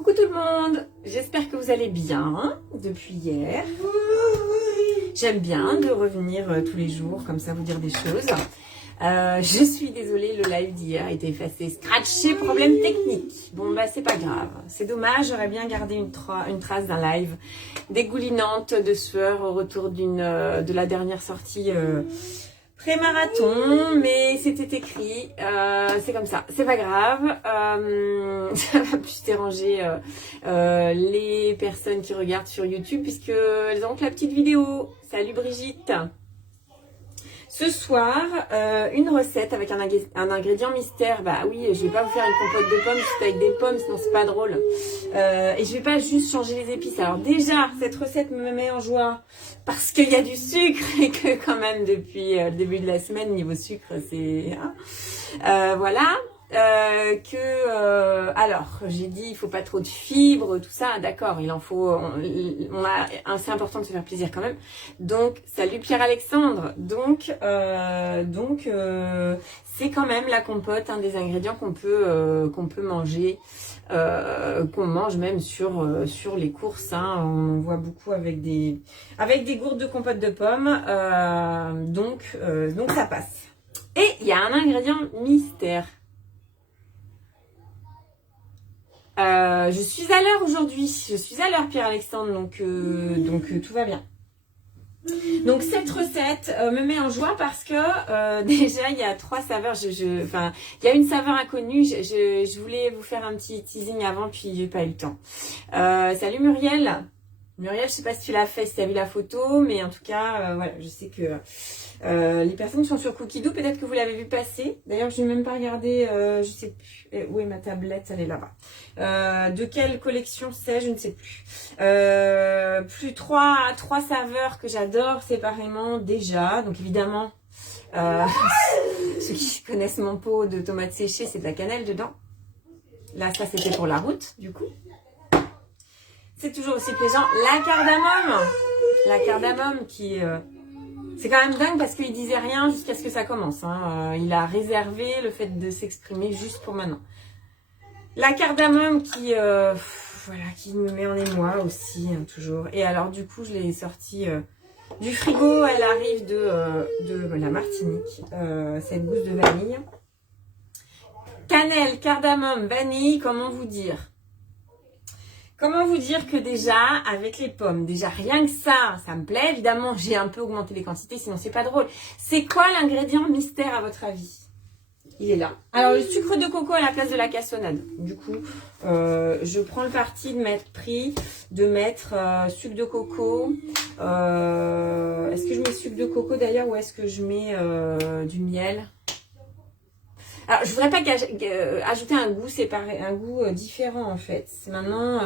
Coucou tout le monde, j'espère que vous allez bien depuis hier. J'aime bien de revenir tous les jours, comme ça vous dire des choses. Je suis désolée, le live d'hier a été effacé, scratché, problème technique. Bon bah c'est pas grave, c'est dommage, j'aurais bien gardé une trace d'un live dégoulinante de sueur au retour de la dernière sortie pré-marathon, mais c'était écrit, c'est comme ça, c'est pas grave, ça va plus déranger les personnes qui regardent sur YouTube puisque elles ont que la petite vidéo. Salut Brigitte. Ce soir, une recette avec un ingrédient mystère. Bah oui, je vais pas vous faire une compote de pommes juste avec des pommes, sinon c'est pas drôle. Et je vais pas juste changer les épices. Alors déjà, cette recette me met en joie parce qu'il y a du sucre et que quand même depuis le début de la semaine, niveau sucre, c'est... voilà. Alors j'ai dit il faut pas trop de fibres, tout ça, d'accord, il en faut, c'est important de se faire plaisir quand même. Donc salut Pierre-Alexandre. Donc c'est quand même la compote, un des ingrédients qu'on peut manger, qu'on mange même sur les courses, hein. On en voit beaucoup avec des gourdes de compote de pommes, donc ça passe. Et il y a un ingrédient mystère. Je suis à l'heure aujourd'hui, je suis à l'heure Pierre-Alexandre, donc tout va bien. Donc cette recette me met en joie parce que déjà il y a 3 saveurs, il y a une saveur inconnue, je voulais vous faire un petit teasing avant puis j'ai pas eu le temps. Salut Muriel, je sais pas si tu l'as fait, si tu as vu la photo, mais en tout cas voilà, je sais que les personnes qui sont sur Cookidoo, peut-être que vous l'avez vu passer. D'ailleurs, je n'ai même pas regardé, je sais plus où est ma tablette, elle est là-bas. De quelle collection c'est, je ne sais plus. Plus trois saveurs que j'adore séparément déjà. Donc évidemment, ceux qui connaissent mon pot de tomates séchées, c'est de la cannelle dedans. Là, ça c'était pour la route, du coup. C'est toujours aussi plaisant. La cardamome qui... c'est quand même dingue parce qu'il disait rien jusqu'à ce que ça commence, hein. Il a réservé le fait de s'exprimer juste pour maintenant. La cardamome qui me met en émoi aussi, hein, toujours. Et alors du coup, je l'ai sortie du frigo. Elle arrive de la Martinique. Cette gousse de vanille. Cannelle, cardamome, vanille, comment vous dire que déjà, avec les pommes, déjà rien que ça me plaît. Évidemment, j'ai un peu augmenté les quantités, sinon c'est pas drôle. C'est quoi l'ingrédient mystère à votre avis? Il est là. Alors, le sucre de coco à la place de la cassonade. Du coup, je prends le parti de mettre sucre de coco. Est-ce que je mets sucre de coco d'ailleurs ou est-ce que je mets du miel? Alors, je voudrais pas ajouter un goût séparé, un goût différent en fait. Maintenant,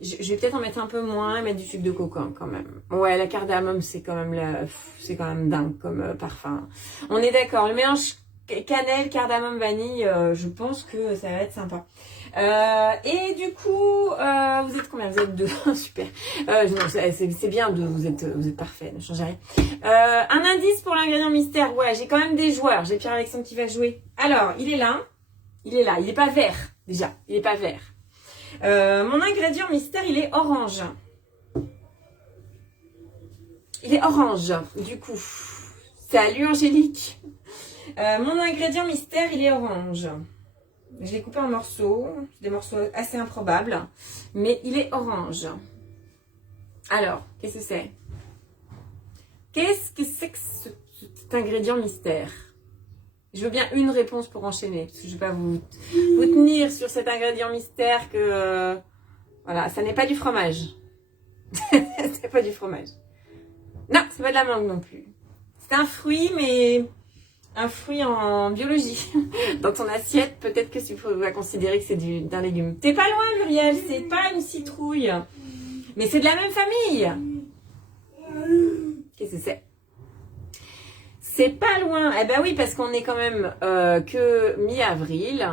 je vais peut-être en mettre un peu moins et mettre du sucre de coco hein, quand même. Ouais, la cardamome, c'est quand même dingue comme parfum. On est d'accord. Le mélange cannelle, cardamome, vanille, je pense que ça va être sympa. Et du coup, vous êtes combien? Vous êtes 2, super. Non, c'est bien, vous êtes parfait, ne changez rien. Un indice pour l'ingrédient mystère. Ouais, j'ai quand même des joueurs. J'ai Pierre-Alexandre qui va jouer. Alors, il est là. Il est pas vert déjà. Il est pas vert. Mon ingrédient mystère, il est orange. Il est orange. Du coup, salut Angélique. Mon ingrédient mystère, il est orange. Je l'ai coupé en morceaux, des morceaux assez improbables, mais il est orange. Alors, qu'est-ce que c'est? Qu'est-ce que c'est que cet ingrédient mystère? Je veux bien une réponse pour enchaîner, parce que je ne vais pas vous tenir sur cet ingrédient mystère que... voilà, ça n'est pas du fromage. C'est pas du fromage. Non, c'est pas de la mangue non plus. C'est un fruit, mais... un fruit en biologie. Dans ton assiette, peut-être que tu vas considérer que c'est d'un légume. T'es pas loin, Muriel, c'est pas une citrouille. Mais c'est de la même famille. Qu'est-ce que c'est? C'est pas loin. Eh ben oui, parce qu'on est quand même que mi-avril.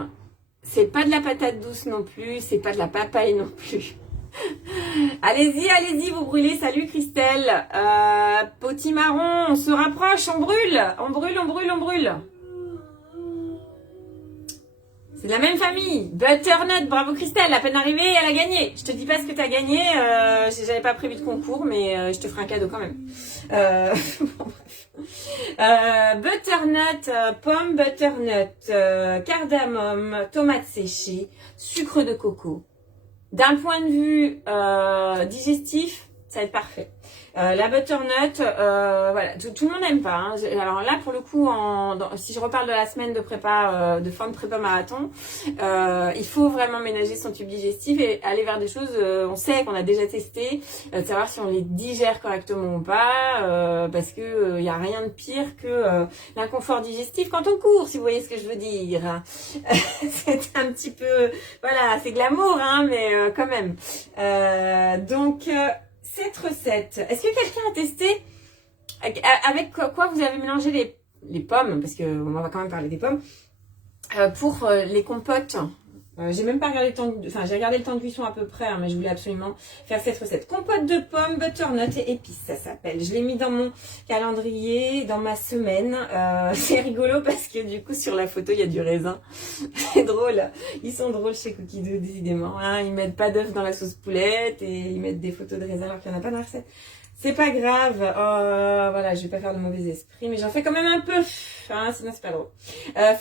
C'est pas de la patate douce non plus. C'est pas de la papaye non plus. Allez-y, vous brûlez. Salut Christelle. Potimarron, on se rapproche, on brûle. C'est de la même famille. Butternut, bravo Christelle, à peine arrivée, elle a gagné. Je te dis pas ce que t'as gagné, j'avais pas prévu de concours, mais je te ferai un cadeau quand même. Bon, bref. Butternut, pomme butternut, cardamome, tomates séchées, sucre de coco. D'un point de vue digestif, ça va être parfait. La butternut, voilà, tout le monde n'aime pas. Hein. Alors là, pour le coup, si je reparle de la semaine de prépa, de fin de prépa marathon, il faut vraiment ménager son tube digestif et aller vers des choses, on sait qu'on a déjà testé, de savoir si on les digère correctement ou pas, parce que il y a rien de pire que l'inconfort digestif quand on court, si vous voyez ce que je veux dire. C'est un petit peu, voilà, c'est glamour, hein, mais quand même. Cette recette, est-ce que quelqu'un a testé avec quoi vous avez mélangé les pommes, parce que on va quand même parler des pommes, pour les compotes. J'ai même pas regardé le temps j'ai regardé le temps de cuisson à peu près, hein, mais je voulais absolument faire cette recette. Compote de pommes, butternut et épices, ça s'appelle. Je l'ai mis dans mon calendrier, dans ma semaine. C'est rigolo parce que du coup sur la photo il y a du raisin. C'est drôle. Ils sont drôles chez Cookie Dough, décidément. Hein. Ils mettent pas d'œufs dans la sauce poulette et ils mettent des photos de raisin alors qu'il n'y en a pas dans la recette. C'est pas grave. Voilà, je vais pas faire de mauvais esprit, mais j'en fais quand même un peu. Hein, sinon c'est pas drôle.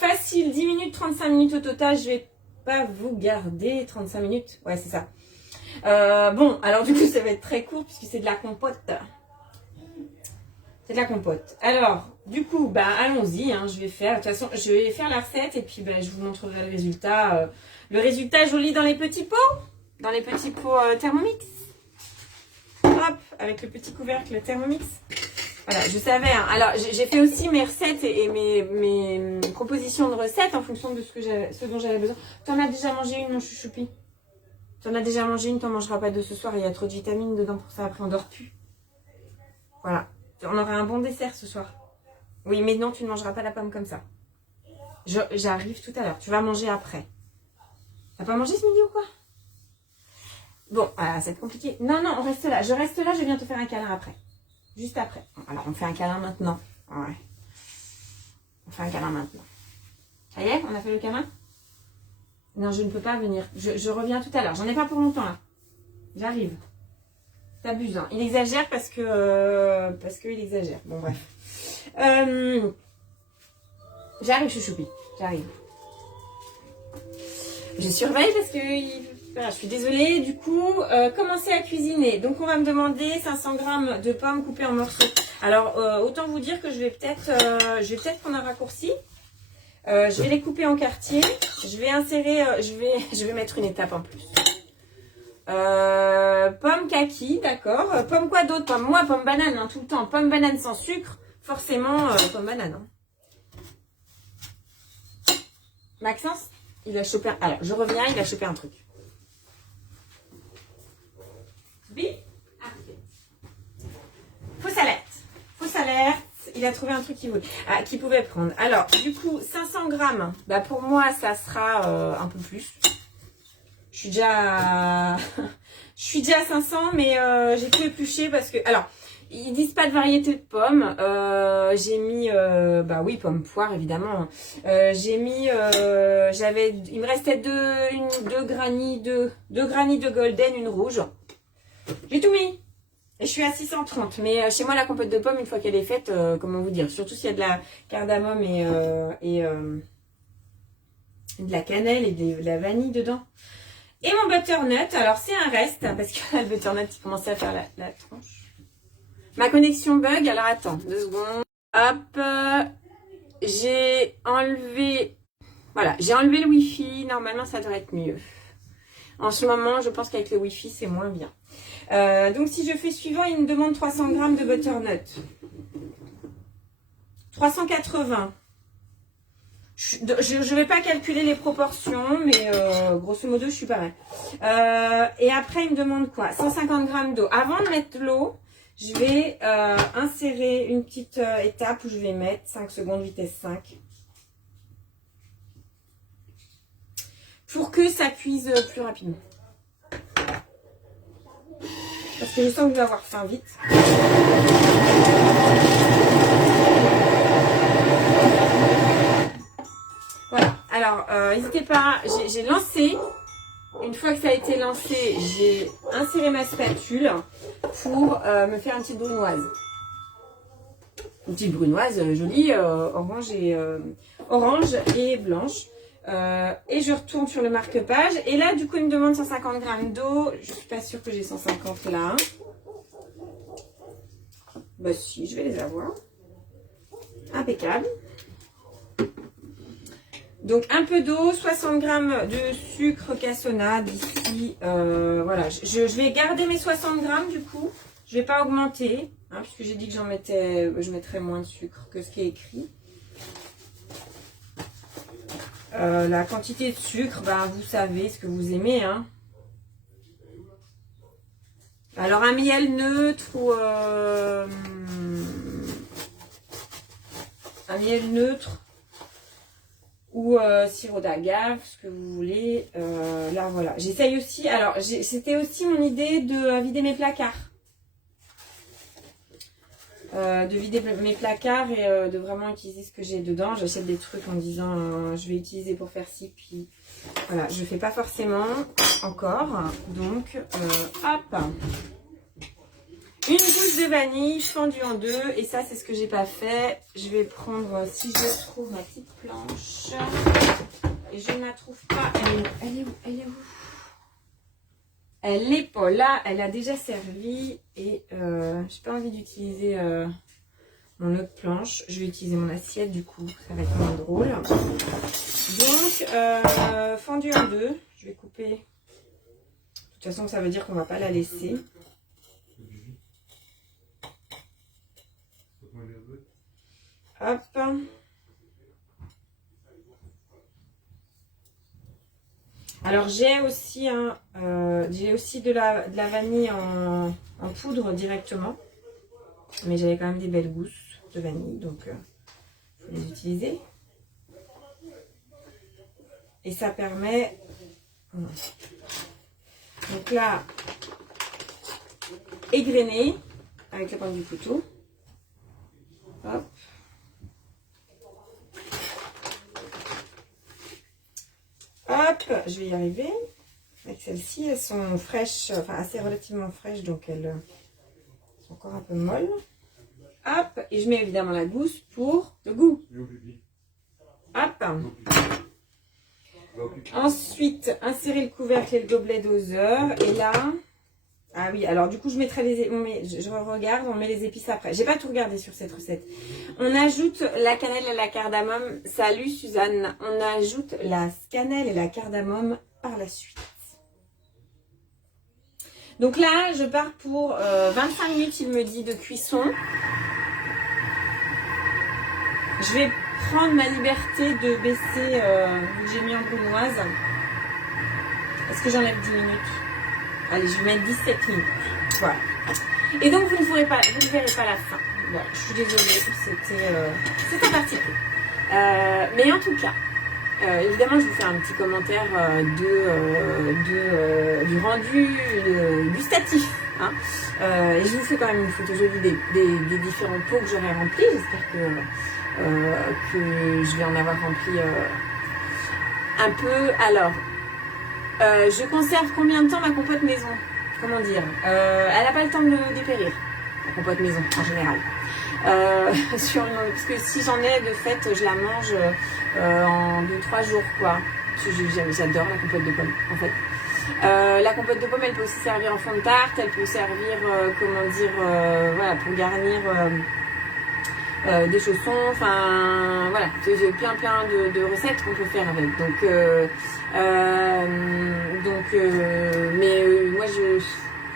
Facile, 10 minutes, 35 minutes au total. Je vais pas vous garder 35 minutes. Ouais, c'est ça. Bon, alors du coup, ça va être très court puisque c'est de la compote. C'est de la compote. Alors, du coup, bah allons-y. Hein, je vais faire, de toute façon, je vais faire la recette et puis bah, je vous montrerai le résultat. Le résultat joli dans les petits pots. Dans les petits pots Thermomix. Hop, avec le petit couvercle Thermomix. Voilà, je savais. Hein. Alors, j'ai fait aussi mes recettes et mes propositions de recettes en fonction de ce dont j'avais besoin. T'en as déjà mangé une, mon chouchoupi? T'en as déjà mangé une, t'en mangeras pas deux ce soir. Il y a trop de vitamines dedans pour ça. Après, on dort plus. Voilà. On aura un bon dessert ce soir. Oui, mais non, tu ne mangeras pas la pomme comme ça. J'arrive tout à l'heure. Tu vas manger après. T'as pas mangé ce midi ou quoi? Bon, ça va être compliqué. Non, on reste là. Je reste là, je viens te faire un câlin après. Juste après. Alors, on fait un câlin maintenant. Ouais. On fait un câlin maintenant. Ça y est, on a fait le câlin? Non, je ne peux pas venir. Je reviens tout à l'heure. J'en ai pas pour longtemps, là. J'arrive. T'abuses, hein. Il exagère parce que il exagère. Bon, bref. J'arrive, chouchoupi. J'arrive. Je surveille parce que... Voilà, je suis désolée, du coup, commencer à cuisiner. Donc, on va me demander 500 g de pommes coupées en morceaux. Alors, autant vous dire que je vais peut-être prendre un raccourci. Je vais les couper en quartiers. Je vais insérer, je vais mettre une étape en plus. Pomme kaki, d'accord. Pomme quoi d'autre? Moi, pomme banane, hein, tout le temps. Pomme banane sans sucre, forcément, pomme banane. Hein. Maxence, il a chopé un... Alors, je reviens, il a chopé un truc. Fausse alerte. Il a trouvé un truc qu'il pouvait prendre. Alors, du coup, 500 grammes. Bah, pour moi, ça sera un peu plus. Je suis déjà à 500, mais j'ai tout épluché parce que... Alors, ils disent pas de variété de pommes. J'ai mis... bah oui, pomme poire, évidemment. J'ai mis... il me restait deux granny de golden, une rouge. J'ai tout mis. Et je suis à 630. Mais chez moi, la compote de pommes, une fois qu'elle est faite, comment vous dire, surtout s'il y a de la cardamome et de la cannelle et de la vanille dedans. Et mon butternut, alors c'est un reste, parce que là, le butternut, il commençait à faire la tronche. Ma connexion bug, alors attends, 2 secondes. Hop, j'ai enlevé le wifi, normalement ça devrait être mieux. En ce moment, je pense qu'avec le wifi, c'est moins bien. Donc si je fais suivant, il me demande 300 g de butternut. 380. Je vais pas calculer les proportions, mais grosso modo, je suis pas mal. Et après, il me demande quoi? 150 g d'eau. Avant de mettre l'eau, je vais insérer une petite étape où je vais mettre 5 secondes vitesse 5. Pour que ça cuise plus rapidement. Parce que je sens que je vais avoir faim vite. Voilà. Alors, n'hésitez pas, j'ai lancé. Une fois que ça a été lancé, j'ai inséré ma spatule pour me faire une petite brunoise. Une petite brunoise jolie, orange et blanche. Et je retourne sur le marque-page. Et là, du coup, il me demande 150 grammes d'eau. Je suis pas sûre que j'ai 150 là. Bah si, je vais les avoir. Impeccable. Donc un peu d'eau, 60 grammes de sucre cassonade ici. Voilà, je vais garder mes 60 grammes du coup. Je vais pas augmenter, hein, puisque j'ai dit que je mettrais moins de sucre que ce qui est écrit. La quantité de sucre, ben, vous savez ce que vous aimez. Hein. Alors un miel neutre ou un miel neutre ou sirop d'agave, ce que vous voulez. Là voilà, j'essaye aussi. Alors c'était aussi mon idée de vider mes placards. De vider mes placards et de vraiment utiliser ce que j'ai dedans. J'achète des trucs en disant je vais utiliser pour faire ci, puis voilà, je fais pas forcément encore. Donc hop, une gousse de vanille fendue en deux, et ça c'est ce que j'ai pas fait. Je vais prendre, si je trouve ma petite planche, et je ne la trouve pas. Elle est où? Elle n'est pas là, elle a déjà servi et j'ai pas envie d'utiliser mon autre planche. Je vais utiliser mon assiette du coup, ça va être moins drôle. Donc, fendue en deux, je vais couper. De toute façon, ça veut dire qu'on va pas la laisser. Hop. Alors j'ai aussi de la vanille en poudre directement, mais j'avais quand même des belles gousses de vanille, donc je vais les utiliser. Et ça permet, donc là, égrener avec la pointe du couteau. Hop. Hop, je vais y arriver. Avec celles-ci, elles sont fraîches, enfin assez relativement fraîches, donc elles sont encore un peu molles. Hop, et je mets évidemment la gousse pour le goût. Hop. Ensuite, insérer le couvercle et le gobelet doseur. Et là, ah oui, alors du coup, je mettrai je regarde, on met les épices après. J'ai pas tout regardé sur cette recette. On ajoute la cannelle et la cardamome. Salut Suzanne. On ajoute la cannelle et la cardamome par la suite. Donc là, je pars pour 25 minutes, il me dit, de cuisson. Je vais prendre ma liberté de baisser, vu que j'ai mis en brunoise. Est-ce que j'enlève 10 minutes? Allez, je vais mettre 17 minutes. Voilà. Et donc, vous ne verrez pas la fin. Voilà, je suis désolée, c'était parti pris. Mais en tout cas, évidemment, je vous fais un petit commentaire du rendu gustatif. Hein. Et je vous fais quand même une photo jolie des différents pots que j'aurai remplis. J'espère que je vais en avoir rempli un peu. Alors, je conserve combien de temps ma compote maison? Comment dire, elle n'a pas le temps de dépérir, la compote maison en général. Parce que si j'en ai, de fait, je la mange en 2-3 jours, quoi. J'adore la compote de pommes, en fait. La compote de pommes, elle peut aussi servir en fond de tarte, elle peut servir, voilà, pour garnir des chaussons, enfin, voilà. J'ai plein de recettes qu'on peut faire avec. Moi,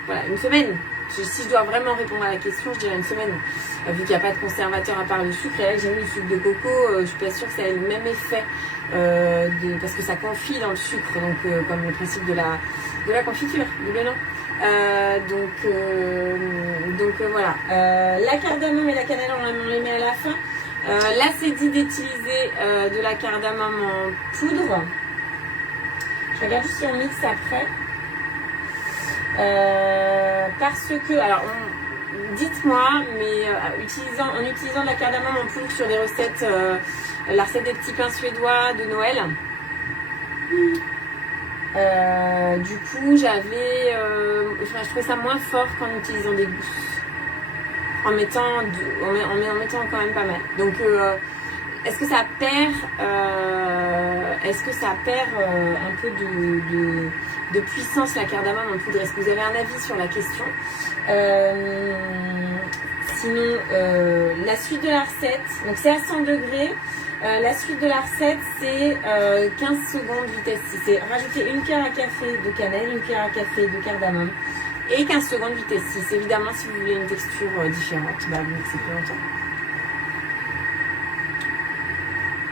voilà, une semaine. Si je dois vraiment répondre à la question, je dirais une semaine. Vu qu'il n'y a pas de conservateur à part le sucre, et là j'ai mis le sucre de coco, je suis pas sûre que ça ait le même effet, parce que ça confie dans le sucre, donc comme le principe de la confiture, du blanc. Voilà. La cardamome et la cannelle, on les met à la fin. Là, c'est dit d'utiliser de la cardamome en poudre. Je regarde si on mixe après. Parce que, alors, dites-moi, mais en utilisant de la cardamome en poudre sur des recettes, la recette des petits pains suédois de Noël, Du coup, j'avais, je trouvais ça moins fort qu'en utilisant des gousses, en mettant quand même pas mal. Donc, est-ce que ça perd, un peu de puissance la cardamome en poudre? Est-ce que vous avez un avis sur la question? Sinon, la suite de la recette, donc c'est à 100 degrés. La suite de la recette, c'est 15 secondes vitesse 6. C'est rajouter une cuillère à café de cannelle, une cuillère à café de cardamome et 15 secondes vitesse 6. Évidemment, si vous voulez une texture différente, bah vous mixez plus longtemps.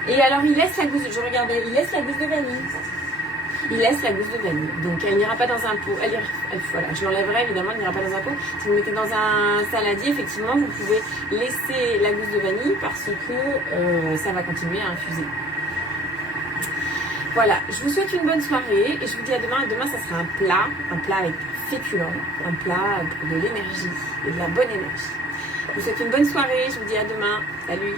Et alors, il laisse la gousse, je regardais, il laisse la gousse de vanille. Il laisse la gousse de vanille. Donc, elle n'ira pas dans un pot. Voilà, je l'enlèverai, évidemment, elle n'ira pas dans un pot. Si vous mettez dans un saladier, effectivement, vous pouvez laisser la gousse de vanille parce que ça va continuer à infuser. Voilà, je vous souhaite une bonne soirée et je vous dis à demain. Demain, ça sera un plat avec féculent, un plat pour de l'énergie et de la bonne énergie. Je vous souhaite une bonne soirée, je vous dis à demain. Salut!